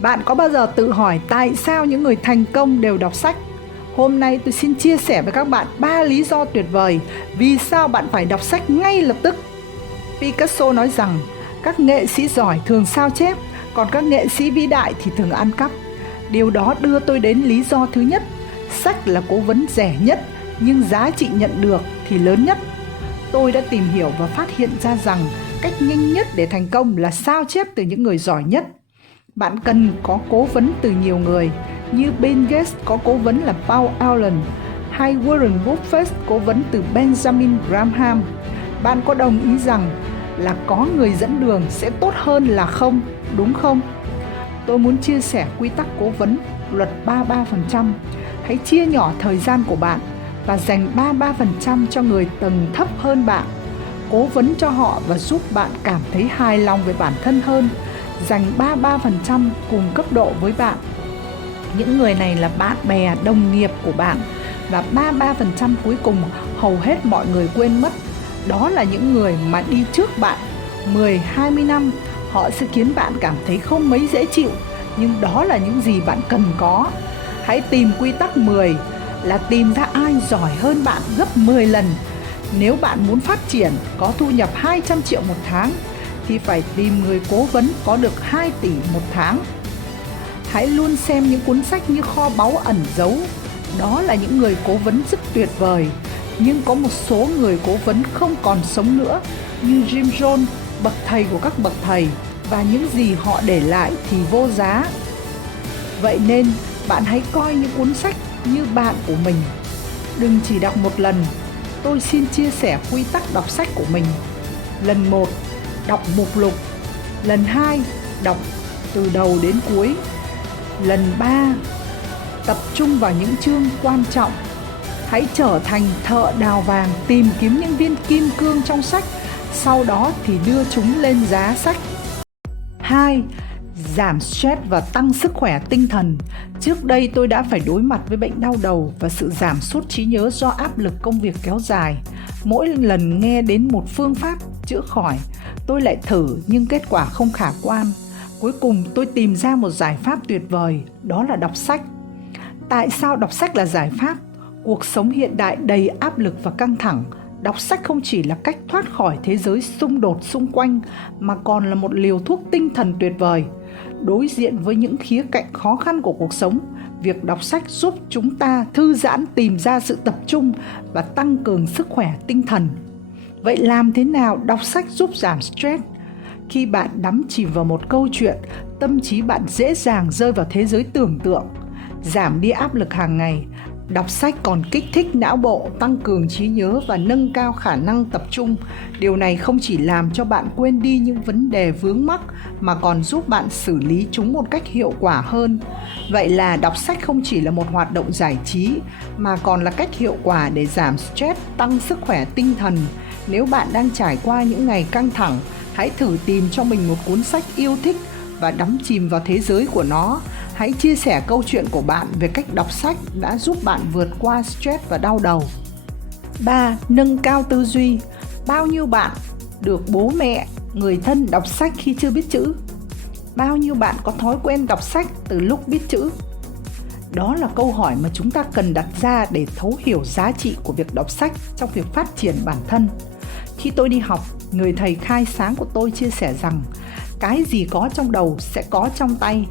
Bạn có bao giờ tự hỏi tại sao những người thành công đều đọc sách? Hôm nay tôi xin chia sẻ với các bạn 3 lý do tuyệt vời vì sao bạn phải đọc sách ngay lập tức. Picasso nói rằng các nghệ sĩ giỏi thường sao chép, còn các nghệ sĩ vĩ đại thì thường ăn cắp. Điều đó đưa tôi đến lý do thứ nhất. Sách là cố vấn rẻ nhất, nhưng giá trị nhận được thì lớn nhất. Tôi đã tìm hiểu và phát hiện ra rằng cách nhanh nhất để thành công là sao chép từ những người giỏi nhất. Bạn cần có cố vấn từ nhiều người, như Bill Gates có cố vấn là Paul Allen, hay Warren Buffett cố vấn từ Benjamin Graham. Bạn có đồng ý rằng là có người dẫn đường sẽ tốt hơn là không, đúng không? Tôi muốn chia sẻ quy tắc cố vấn, luật 33%. Hãy chia nhỏ thời gian của bạn và dành 33% cho người tầng thấp hơn bạn. Cố vấn cho họ và giúp bạn cảm thấy hài lòng về bản thân hơn. Dành 33% cùng cấp độ với bạn. Những người này là bạn bè, đồng nghiệp của bạn. Và 33% cuối cùng hầu hết mọi người quên mất. Đó là những người mà đi trước bạn 10-20 năm. Họ sẽ khiến bạn cảm thấy không mấy dễ chịu, nhưng đó là những gì bạn cần có. Hãy tìm quy tắc 10 là tìm ra ai giỏi hơn bạn gấp 10 lần. Nếu bạn muốn phát triển, có thu nhập 200 triệu một tháng, thì phải tìm người cố vấn có được 2 tỷ một tháng. Hãy luôn xem những cuốn sách như kho báu ẩn giấu. Đó là những người cố vấn rất tuyệt vời. Nhưng có một số người cố vấn không còn sống nữa, như Jim Rohn, bậc thầy của các bậc thầy, và những gì họ để lại thì vô giá. Vậy nên, bạn hãy coi những cuốn sách như bạn của mình. Đừng chỉ đọc một lần. Tôi xin chia sẻ quy tắc đọc sách của mình. Lần 1, đọc mục lục. Lần 2, đọc từ đầu đến cuối. Lần 3, tập trung vào những chương quan trọng. Hãy trở thành thợ đào vàng, tìm kiếm những viên kim cương trong sách, sau đó thì đưa chúng lên giá sách. 2. Giảm stress và tăng sức khỏe tinh thần. Trước đây tôi đã phải đối mặt với bệnh đau đầu và sự giảm sút trí nhớ do áp lực công việc kéo dài. Mỗi lần nghe đến một phương pháp chữa khỏi, tôi lại thử nhưng kết quả không khả quan. Cuối cùng tôi tìm ra một giải pháp tuyệt vời, đó là đọc sách. Tại sao đọc sách là giải pháp? Cuộc sống hiện đại đầy áp lực và căng thẳng. Đọc sách không chỉ là cách thoát khỏi thế giới xung đột xung quanh, mà còn là một liều thuốc tinh thần tuyệt vời. Đối diện với những khía cạnh khó khăn của cuộc sống, việc đọc sách giúp chúng ta thư giãn, tìm ra sự tập trung và tăng cường sức khỏe tinh thần. Vậy làm thế nào đọc sách giúp giảm stress? Khi bạn đắm chìm vào một câu chuyện, tâm trí bạn dễ dàng rơi vào thế giới tưởng tượng, giảm đi áp lực hàng ngày. Đọc sách còn kích thích não bộ, tăng cường trí nhớ và nâng cao khả năng tập trung. Điều này không chỉ làm cho bạn quên đi những vấn đề vướng mắc mà còn giúp bạn xử lý chúng một cách hiệu quả hơn. Vậy là đọc sách không chỉ là một hoạt động giải trí mà còn là cách hiệu quả để giảm stress, tăng sức khỏe tinh thần. Nếu bạn đang trải qua những ngày căng thẳng, hãy thử tìm cho mình một cuốn sách yêu thích và đắm chìm vào thế giới của nó. Hãy chia sẻ câu chuyện của bạn về cách đọc sách đã giúp bạn vượt qua stress và đau đầu. 3. Nâng cao tư duy. Bao nhiêu bạn được bố mẹ, người thân đọc sách khi chưa biết chữ? Bao nhiêu bạn có thói quen đọc sách từ lúc biết chữ? Đó là câu hỏi mà chúng ta cần đặt ra để thấu hiểu giá trị của việc đọc sách trong việc phát triển bản thân. Khi tôi đi học, người thầy khai sáng của tôi chia sẻ rằng cái gì có trong đầu sẽ có trong tay.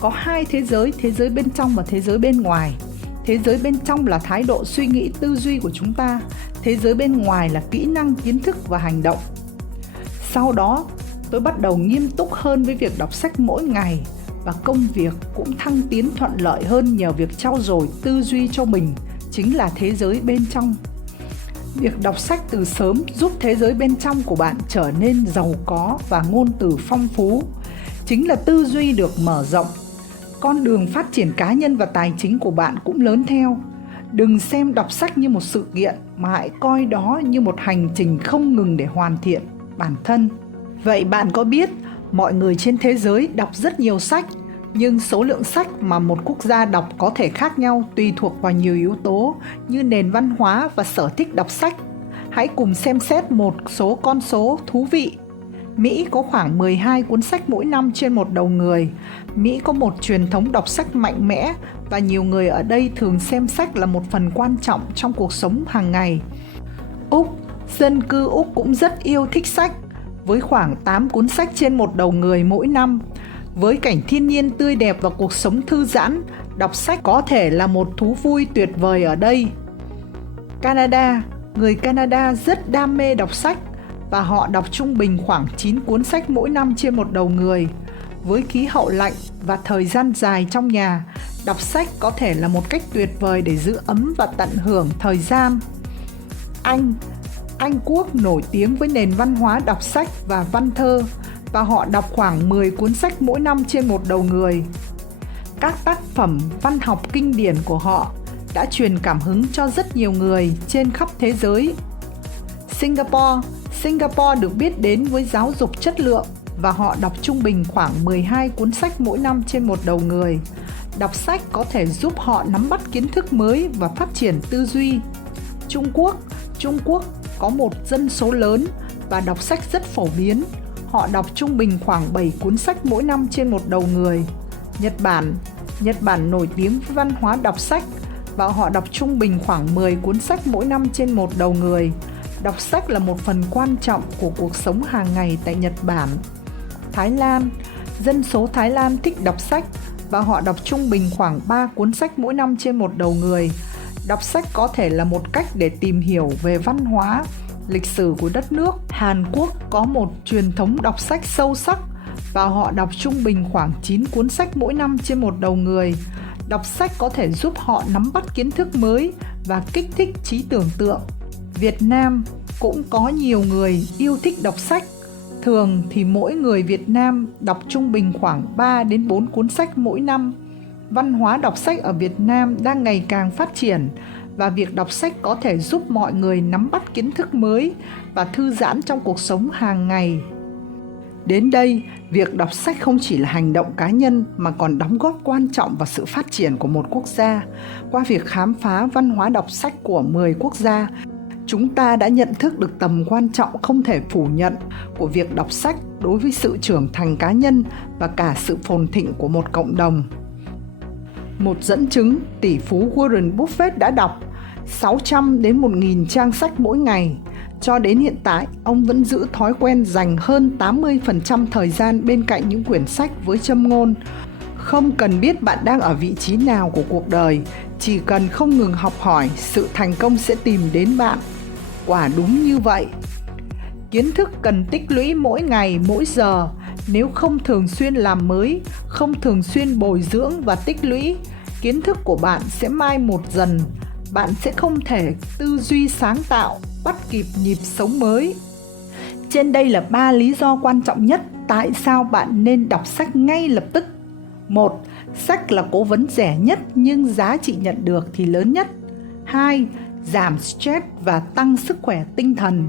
Có hai thế giới bên trong và thế giới bên ngoài. Thế giới bên trong là thái độ suy nghĩ, tư duy của chúng ta. Thế giới bên ngoài là kỹ năng, kiến thức và hành động. Sau đó, tôi bắt đầu nghiêm túc hơn với việc đọc sách mỗi ngày và công việc cũng thăng tiến thuận lợi hơn nhờ việc trau dồi tư duy cho mình, chính là thế giới bên trong. Việc đọc sách từ sớm giúp thế giới bên trong của bạn trở nên giàu có và ngôn từ phong phú. Chính là tư duy được mở rộng. Con đường phát triển cá nhân và tài chính của bạn cũng lớn theo. Đừng xem đọc sách như một sự kiện mà hãy coi đó như một hành trình không ngừng để hoàn thiện bản thân. Vậy bạn có biết mọi người trên thế giới đọc rất nhiều sách, nhưng số lượng sách mà một quốc gia đọc có thể khác nhau tùy thuộc vào nhiều yếu tố như nền văn hóa và sở thích đọc sách. Hãy cùng xem xét một số con số thú vị. Mỹ có khoảng 12 cuốn sách mỗi năm trên một đầu người. Mỹ có một truyền thống đọc sách mạnh mẽ và nhiều người ở đây thường xem sách là một phần quan trọng trong cuộc sống hàng ngày. Úc, dân cư Úc cũng rất yêu thích sách, với khoảng 8 cuốn sách trên một đầu người mỗi năm. Với cảnh thiên nhiên tươi đẹp và cuộc sống thư giãn, đọc sách có thể là một thú vui tuyệt vời ở đây. Canada, người Canada rất đam mê đọc sách và họ đọc trung bình khoảng 9 cuốn sách mỗi năm trên một đầu người. Với khí hậu lạnh và thời gian dài trong nhà, đọc sách có thể là một cách tuyệt vời để giữ ấm và tận hưởng thời gian. Anh Quốc nổi tiếng với nền văn hóa đọc sách và văn thơ và họ đọc khoảng 10 cuốn sách mỗi năm trên một đầu người. Các tác phẩm văn học kinh điển của họ đã truyền cảm hứng cho rất nhiều người trên khắp thế giới. Singapore được biết đến với giáo dục chất lượng và họ đọc trung bình khoảng 12 cuốn sách mỗi năm trên một đầu người. Đọc sách có thể giúp họ nắm bắt kiến thức mới và phát triển tư duy. Trung Quốc có một dân số lớn và đọc sách rất phổ biến. Họ đọc trung bình khoảng 7 cuốn sách mỗi năm trên một đầu người. Nhật Bản nổi tiếng với văn hóa đọc sách và họ đọc trung bình khoảng 10 cuốn sách mỗi năm trên một đầu người. Đọc sách là một phần quan trọng của cuộc sống hàng ngày tại Nhật Bản. Thái Lan, dân số Thái Lan thích đọc sách và họ đọc trung bình khoảng 3 cuốn sách mỗi năm trên một đầu người. Đọc sách có thể là một cách để tìm hiểu về văn hóa, lịch sử của đất nước. Hàn Quốc có một truyền thống đọc sách sâu sắc và họ đọc trung bình khoảng 9 cuốn sách mỗi năm trên một đầu người. Đọc sách có thể giúp họ nắm bắt kiến thức mới và kích thích trí tưởng tượng. Việt Nam cũng có nhiều người yêu thích đọc sách. Thường thì mỗi người Việt Nam đọc trung bình khoảng 3 đến 4 cuốn sách mỗi năm. Văn hóa đọc sách ở Việt Nam đang ngày càng phát triển và việc đọc sách có thể giúp mọi người nắm bắt kiến thức mới và thư giãn trong cuộc sống hàng ngày. Đến đây, việc đọc sách không chỉ là hành động cá nhân mà còn đóng góp quan trọng vào sự phát triển của một quốc gia. Qua việc khám phá văn hóa đọc sách của 10 quốc gia, chúng ta đã nhận thức được tầm quan trọng không thể phủ nhận của việc đọc sách đối với sự trưởng thành cá nhân và cả sự phồn thịnh của một cộng đồng. Một dẫn chứng, tỷ phú Warren Buffett đã đọc 600 đến 1.000 trang sách mỗi ngày. Cho đến hiện tại, ông vẫn giữ thói quen dành hơn 80% thời gian bên cạnh những quyển sách với châm ngôn: không cần biết bạn đang ở vị trí nào của cuộc đời, chỉ cần không ngừng học hỏi, sự thành công sẽ tìm đến bạn. Quả đúng như vậy. Kiến thức cần tích lũy mỗi ngày, mỗi giờ. Nếu không thường xuyên làm mới, không thường xuyên bồi dưỡng và tích lũy, kiến thức của bạn sẽ mai một dần. Bạn sẽ không thể tư duy sáng tạo, bắt kịp nhịp sống mới. Trên đây là 3 lý do quan trọng nhất tại sao bạn nên đọc sách ngay lập tức. 1. Sách là cố vấn rẻ nhất nhưng giá trị nhận được thì lớn nhất. 2. Giảm stress và tăng sức khỏe tinh thần.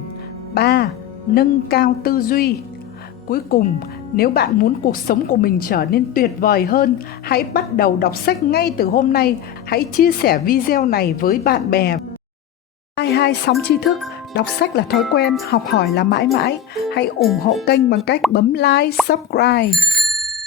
3. Nâng cao tư duy. Cuối cùng, nếu bạn muốn cuộc sống của mình trở nên tuyệt vời hơn, hãy bắt đầu đọc sách ngay từ hôm nay. Hãy chia sẻ video này với bạn bè. 22 Sóng tri thức, đọc sách là thói quen, học hỏi là mãi mãi. Hãy ủng hộ kênh bằng cách bấm like, subscribe.